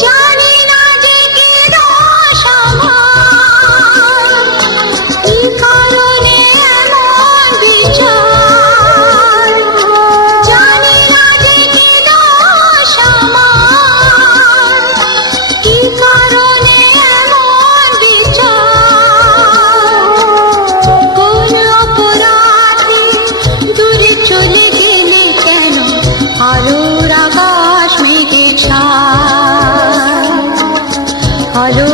জানি না যে কি দোষ আমার, কি কারণে এমন বিচার। জানি না যে কি দোষ আমার, কি কারণে এমন বিচার। কোন অপরাধে দূরে চলে গেলে কেন আলোর আকাশ মেঘে ছায়। আলো